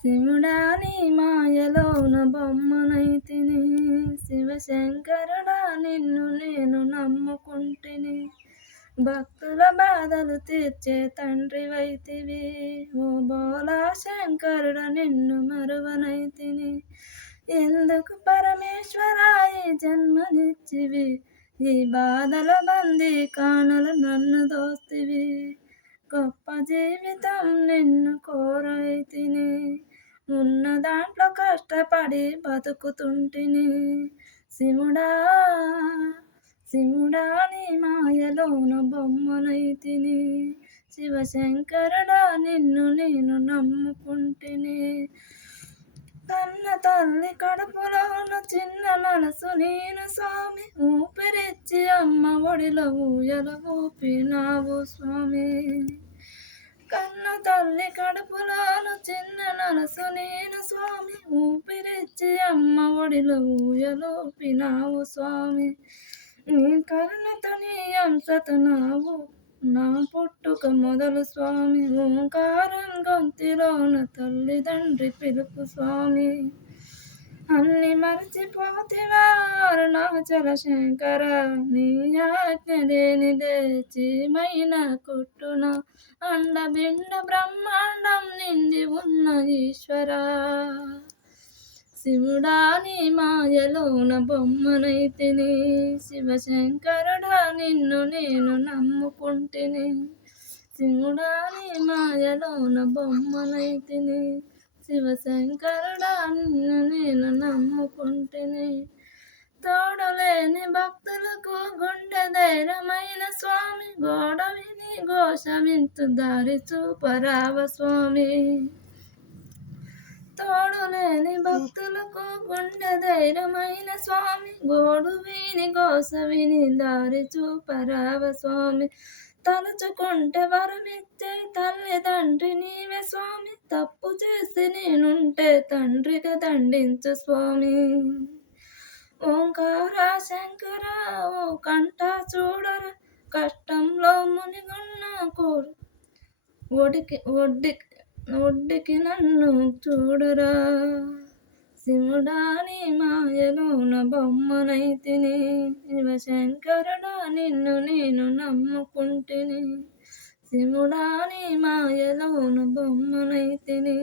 శివుడా నీ మాయలోన బొమ్మనైతిని, శివశంకరుడా నిన్ను నేను నమ్ముకుంటిని. భక్తుల బాధలు తీర్చే తండ్రివైతివి, ఓ బోలా శంకరుడ నిన్ను మరువనైతిని. ఎందుకు పరమేశ్వరా ఈ జన్మనిచ్చివి, ఈ బాధల బందీ కానల నన్ను దోస్తివి. గొప్ప జీవితం నిన్ను కోరైతిని, ఉన్న దాంట్లో కష్టపడి బతుకుతుంటిని. శివుడా శివుడా నీ మాయలోన బొమ్మనైతిని, శివశంకరుడా నిన్ను నేను నమ్ముకుంటిని. కన్న తల్లి కడుపులోన చిన్న మనసు నేను స్వామి, ఊపిరిచ్చి అమ్మ ఒడిలో ఊయల ఊపినావు స్వామి. కన్న తల్లి కడుపులోన చిన్న మనసు నేను స్వామి, ఊపిరిచ్చి అమ్మ ఒడిలో ఊయలూపినావు స్వామి. నీ కరుణతో నీ అంశతో నా పుట్టుక మొదలు స్వామి, ఓంకారం గొంతిలోన తల్లిదండ్రి పిలుపు స్వామి. అన్ని మరచిపోతివా అరుణాచల శంకర, నీ ఆజ్ఞ లేనిదే చీమైన కుట్టున, అండబిండ బ్రహ్మాండం నిండి ఉన్న ఈశ్వరా. శివుడా నీ మాయలోన బొమ్మనైతిని, శివశంకరుడా నిన్ను నేను నమ్ముకుంటిని. శివుడా నీ మాయలోన బొమ్మనైతిని, శివశంకరుడా నిన్ను నేను నమ్ముకుంటిని. తోడులేని భక్తులకు గుండె ధైర్యమైన స్వామి, గోడ విని ఘోష వింతు దారి చూపరావ స్వామి. తోడులేని భక్తులకు గుండె ధైర్యమైన స్వామి, గోడు విని ఘోష విని దారి చూపరావ స్వామి. తలుచుకుంటే వరమిచ్చే తల్లిదండ్రి నీవే స్వామి, తప్పు చేసి నేనుంటే తండ్రిగా దండించు స్వామి. ఓంకార శంకర ఓ కంట చూడరా, కష్టంలో మునిగున్న ఒడ్డికి నన్ను చూడరా. శివుడా నీ మాయలోన బొమ్మనైతిని, శివశంకరుడా నిన్ను నేను నమ్ముకుంటిని. శివుడా నీ మాయలోన బొమ్మనైతిని.